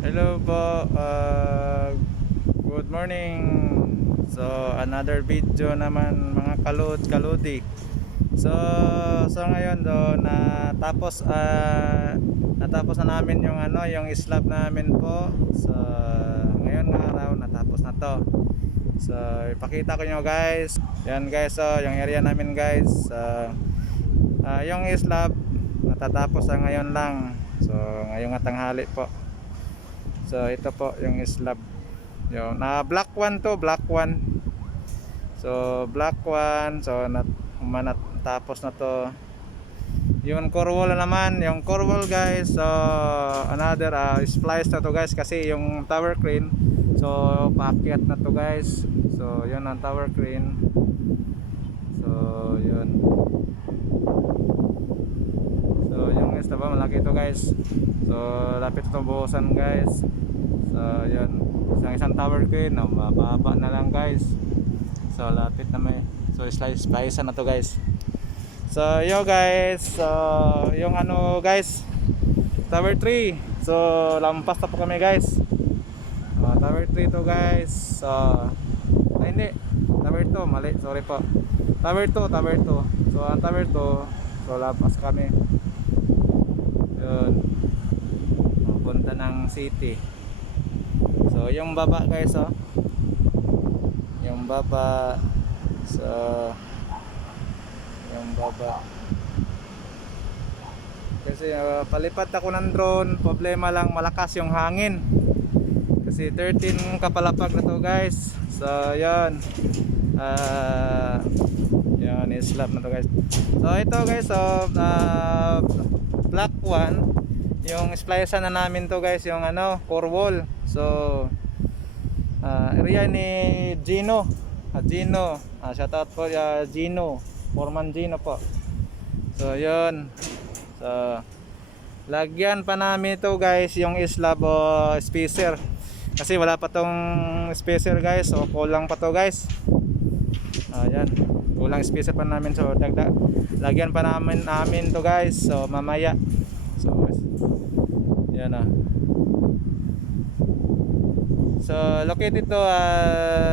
Hello po, good morning. So another video naman mga kaludi. So ngayon natapos na namin yung yung slab namin po. So ngayon nga araw natapos na to. So ipakita ko nyo guys. Yan guys, so yung area namin guys. Yung slab natatapos na ngayon lang. So ngayong tanghali po. So ito po yung slab. Yung black one to, black one. So black one, so natapos na to. Yung core wall naman, yung core wall guys. So another splice na to guys kasi yung tower crane. So paakyat na to guys. So yun ang tower crane. So yun. So yung slab malaki to guys. So lapit itong buhusan guys. So yun, isang tower crane, mababa na lang guys. So lapit na may, so slice na to guys. So yo guys, so yung guys, tower 3. So lampas na po kami guys. Tower 3 to guys. So hindi, tower 2, mali, sorry po. Tower 2. So ang tower 2, so lampas kami. Yun, punta ng city. So yung baba guys, yung baba. So yung baba kasi palipat ako ng drone, problema lang malakas yung hangin kasi 13 kapalapag na to guys. So yan, yan slab na to guys. So ito guys, so black one, yung splice na namin to guys, yung core wall. So area ni Gino, shout out po Gino, Foreman Gino po. So yun, so lagyan pa namin ito guys yung slab o spacer kasi wala pa tong spacer guys, so kulang pa to guys. Yan, kulang spacer pa namin, so lagyan pa namin to guys, so mamaya. So yan so located to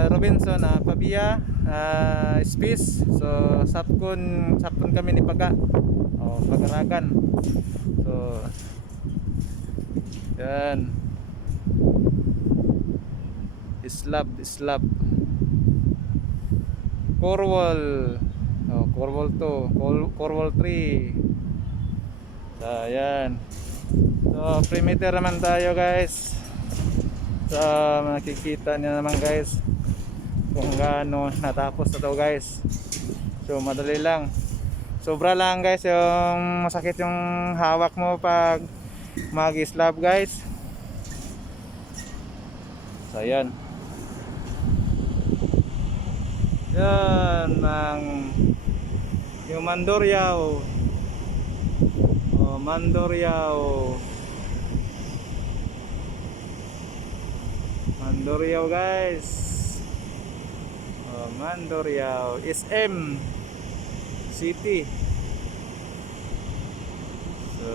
Robinson, Pabia, space. So sapkon kami ni Paga, Pagaragan. So yan, slab core wall, core wall 2, core wall 3. So yan, so perimeter naman tayo guys. So makikita niyo naman guys kung gaano natapos na to guys. So madali lang, sobra lang guys yung masakit yung hawak mo pag mag-slab guys. So yan, yan ang yung Mandurriao, Mandurriao guys. Mandurriao SM City. So